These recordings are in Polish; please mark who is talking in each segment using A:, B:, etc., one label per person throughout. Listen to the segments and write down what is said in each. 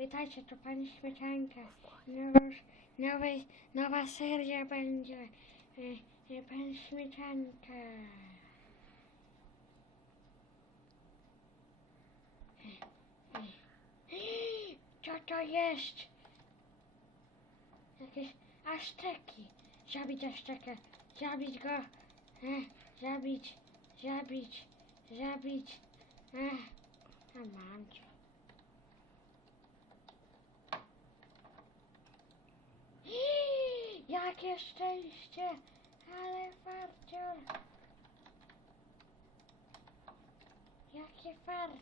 A: Witajcie, to pani Śmietanka. Nowa, nowej, nowa seria będzie. E, e, Pan Śmietanka. E. Co to jest? Jakieś aszteki. Zabić asztekę. Zabić go. Zabić. Zabić. Zabić. A mam cię. Jakie szczęście! Ale farcior! Jaki fart!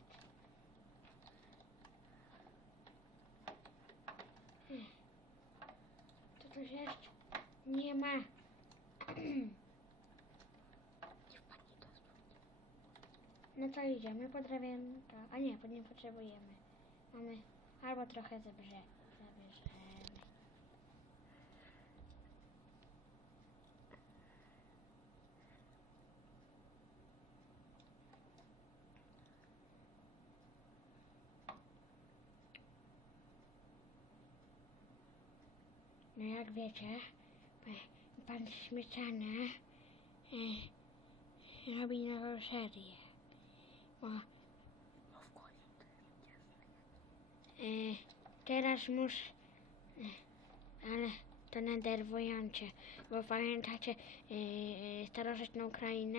A: Co tu jest? Nie ma. No to idziemy po drewienko. A nie, nie potrzebujemy. Mamy albo trochę zebrze. No jak wiecie, pa- pan Śmiecana e, robi nową serię. Bo e, teraz muszę, e, ale to denerwujące, bo pamiętacie starożytną Ukrainę?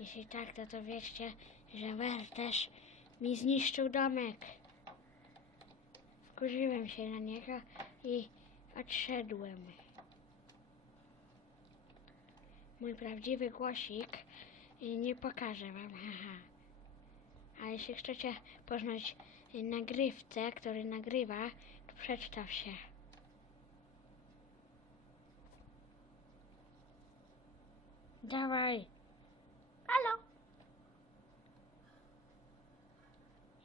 A: Jeśli tak, to to wiecie, że Wertesz mi zniszczył domek. Wkurzyłem się na niego i odszedłem. Mój prawdziwy głosik nie pokażę wam, haha. A jeśli chcecie poznać nagrywcę, który nagrywa, to przedstaw się. Dawaj. Halo.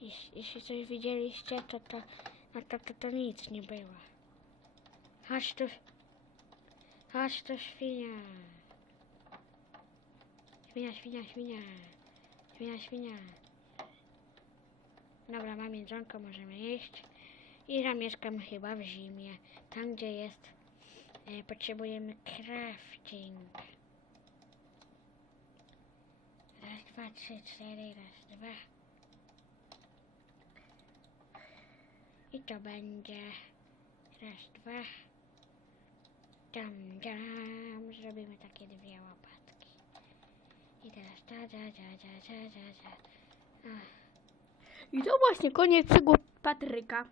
A: Jeśli, jeśli coś widzieliście, to to, no to, to, to nic nie było. Chodź tu. Chodź tu, świnia. Świnia, świnia, świnia. Świnia, świnia. Dobra, mam jedzonko, możemy jeść. I zamieszkam chyba w zimie. Tam, gdzie jest... E, potrzebujemy crafting. Raz, dwa, trzy, cztery, raz, dwa. I to będzie... Raz, dwa. Dam, dam. Zrobimy takie dwie łopatki. I teraz da, da, da, da, da, da. Ach.
B: I to właśnie koniec tego Patryka.